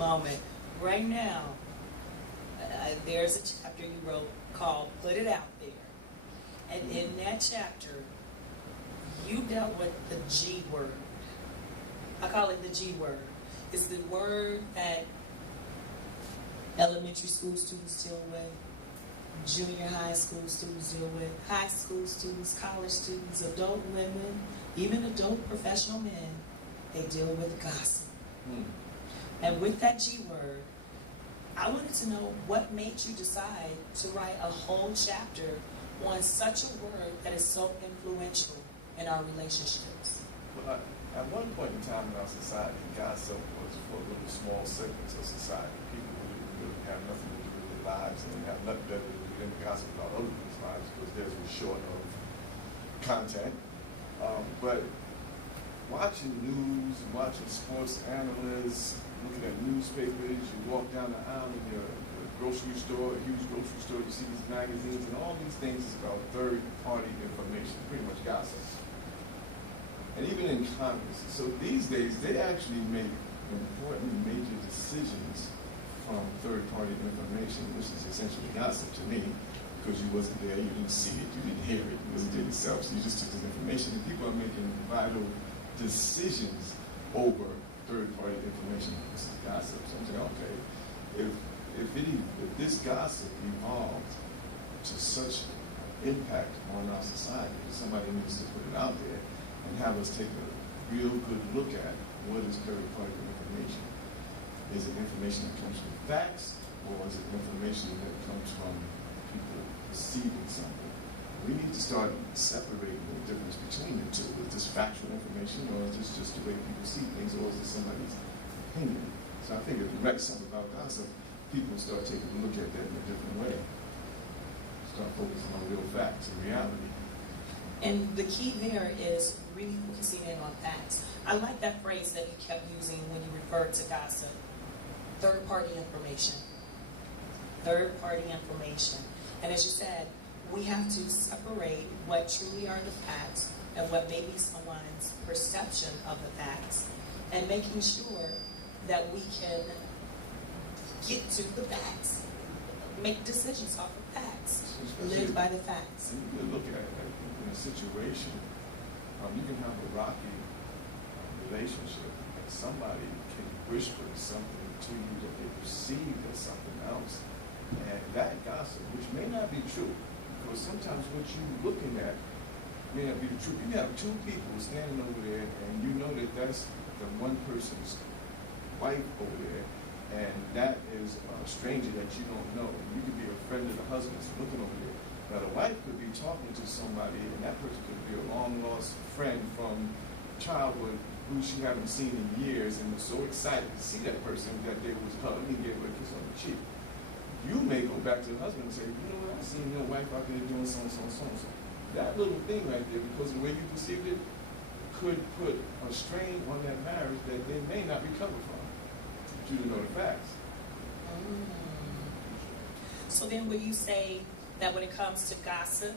moment. Right now, there's a chapter you wrote called Put It Out There. And in that chapter, you dealt with the G word. I call it the G word. It's the word that elementary school students deal with, junior high school students deal with, high school students, college students, adult women, even adult professional men, they deal with gossip. And with that G word, I wanted to know what made you decide to write a whole chapter on such a word that is so influential in our relationships. Well, at one point in time in our society, gossip was for little small segments of society. People who really have nothing to do with their lives and have nothing better to do than gossip about other people's lives because theirs was short of content. But watching news, watching sports analysts, looking at newspapers, you walk down the aisle in your grocery store, a huge grocery store, you see these magazines, and all these things is about third-party information, pretty much gossip. And even in Congress. So these days, they actually make important major decisions from third-party information, which is essentially gossip to me, because you wasn't there, you didn't see it, you didn't hear it, you wasn't there yourself, so you just took this information, and people are making vital decisions over third-party information. This is gossip. So I'm saying, okay, if this gossip evolved to such impact on our society, somebody needs to put it out there and have us take a real good look at what is third-party information. Is it information that comes from facts, or is it information that comes from people perceiving something? We need to start separating the difference between the two. Is this factual information, or is this just the way people see things, or is this somebody's opinion? So I think if you write something about gossip, people start taking a look at that in a different way. Start focusing on real facts and reality. And the key there is really focusing in on facts. I like that phrase that you kept using when you referred to gossip. Third-party information. Third-party information. And as you said, we have to separate what truly are the facts and what may be someone's perception of the facts, and making sure that we can get to the facts, make decisions off of facts, live by the facts. And you can look at it in a situation, you can have a rocky relationship, and somebody can whisper something to you that they perceive as something else, and that gossip, which may not be true, because sometimes what you're looking at may not be the truth. You have two people standing over there, and you know that that's the one person's wife over there, and that is a stranger that you don't know. You could be a friend of the husband that's looking over there. Now, the wife could be talking to somebody, and that person could be a long-lost friend from childhood who she haven't seen in years, and was so excited to see that person that they was hugging and gave her a kiss on the cheek. You may go back to the husband and say, you know what, I seen your wife out there doing so and so and so and so. That little thing right there, because of the way you perceived it, could put a strain on that marriage that they may not recover from. But you didn't know the facts. So then would you say that when it comes to gossip,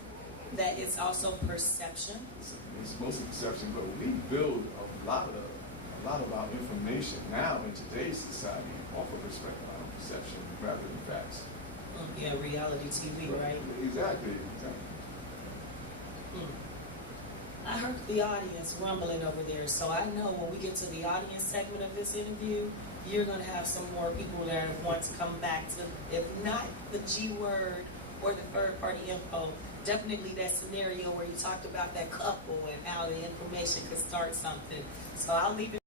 that it's also perception? It's mostly perception, but we build a lot of our information now in today's society off of perception rather than facts. Yeah, reality TV, right? Exactly. I heard the audience rumbling over there, so I know when we get to the audience segment of this interview, you're going to have some more people that want to come back to, if not the G word or the third-party info, definitely that scenario where you talked about that couple and how the information could start something. So I'll leave it